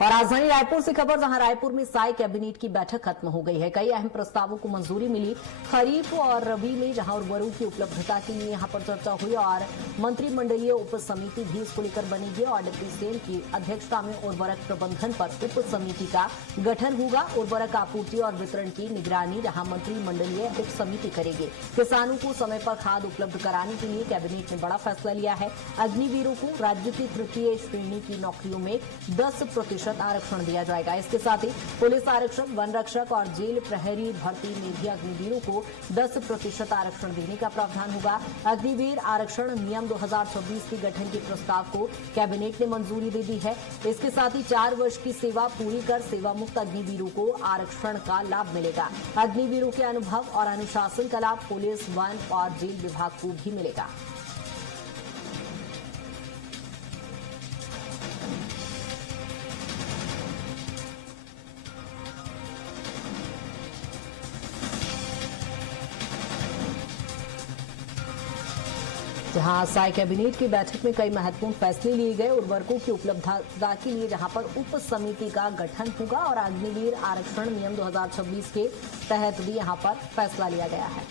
और राजधानी रायपुर से खबर, जहां रायपुर में साय कैबिनेट की बैठक खत्म हो गई है। कई अहम प्रस्तावों को मंजूरी मिली। खरीफ और रबी में जहां उर्वरकों की उपलब्धता के लिए यहां पर चर्चा हुई और मंत्रिमंडलीय उप समिति भी इसको लेकर बनेगी और डिप्टी सीएम की अध्यक्षता में उर्वरक प्रबंधन पर उप समिति का गठन होगा। उर्वरक आपूर्ति और वितरण की निगरानी जहां मंत्रिमंडलीय उप समिति करेगी। किसानों को समय पर खाद उपलब्ध कराने के लिए कैबिनेट ने बड़ा फैसला लिया है। अग्निवीरों को राज्य की तृतीय श्रेणी की नौकरियों में 10% आरक्षण दिया जाएगा। इसके साथ ही पुलिस आरक्षक, वन रक्षक और जेल प्रहरी भर्ती में भी अग्निवीरों को 10% आरक्षण देने का प्रावधान होगा। अग्निवीर आरक्षण नियम 2026 के गठन के प्रस्ताव को कैबिनेट ने मंजूरी दे दी है। इसके साथ ही 4 वर्ष की सेवा पूरी कर सेवा मुक्त अग्निवीरों को आरक्षण का लाभ मिलेगा। अग्निवीरों के अनुभव और अनुशासन का लाभ पुलिस, वन और जेल विभाग को भी मिलेगा। जहां साय कैबिनेट की बैठक में कई महत्वपूर्ण फैसले लिए गए। उर्वरकों की उपलब्धता के लिए जहां पर उप समिति का गठन होगा और अग्निवीर आरक्षण नियम 2026 के तहत भी यहां पर फैसला लिया गया है।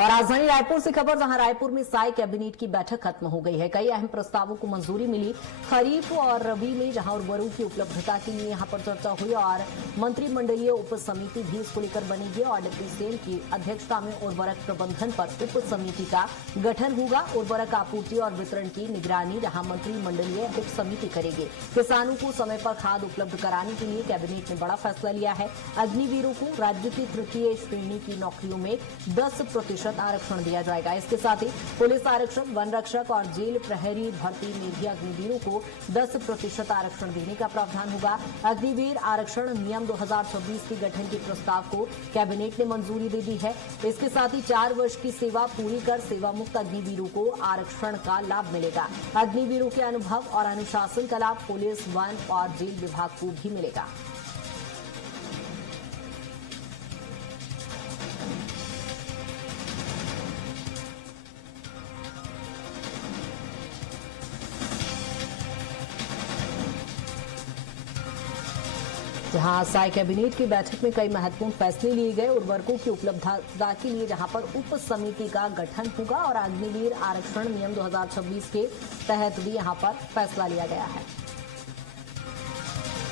और राजधानी रायपुर से खबर, जहां रायपुर में साय कैबिनेट की बैठक खत्म हो गई है। कई अहम प्रस्तावों को मंजूरी मिली। खरीफ और रबी में जहां उर्वरकों की उपलब्धता के लिए यहां पर चर्चा हुई और मंत्रिमंडलीय उप समिति भी इसको लेकर बनेगी और डिप्टी सीएम की अध्यक्षता में उर्वरक प्रबंधन पर उप समिति का गठन होगा। उर्वरक आपूर्ति और वितरण की निगरानी जहां मंत्रिमंडलीय उप समिति करेगी। किसानों को समय पर खाद उपलब्ध कराने के लिए कैबिनेट ने बड़ा फैसला लिया है। अग्निवीरों को राज्य की तृतीय श्रेणी की नौकरियों में 10% आरक्षण दिया जाएगा। इसके साथ ही पुलिस आरक्षक, वन रक्षक और जेल प्रहरी भर्ती में भी अग्निवीरों को 10% आरक्षण देने का प्रावधान होगा। अग्निवीर आरक्षण नियम 2026 के गठन के प्रस्ताव को कैबिनेट ने मंजूरी दे दी है। इसके साथ ही 4 वर्ष की सेवा पूरी कर सेवा मुक्त अग्निवीरों को आरक्षण का लाभ मिलेगा। अग्निवीरों के अनुभव और अनुशासन का लाभ पुलिस, वन और जेल विभाग को भी मिलेगा। जहां साय कैबिनेट की बैठक में कई महत्वपूर्ण फैसले लिए गए। उर्वरकों की उपलब्धता के लिए जहां पर उप समिति का गठन होगा और अग्निवीर आरक्षण नियम 2026 के तहत भी यहां पर फैसला लिया गया है।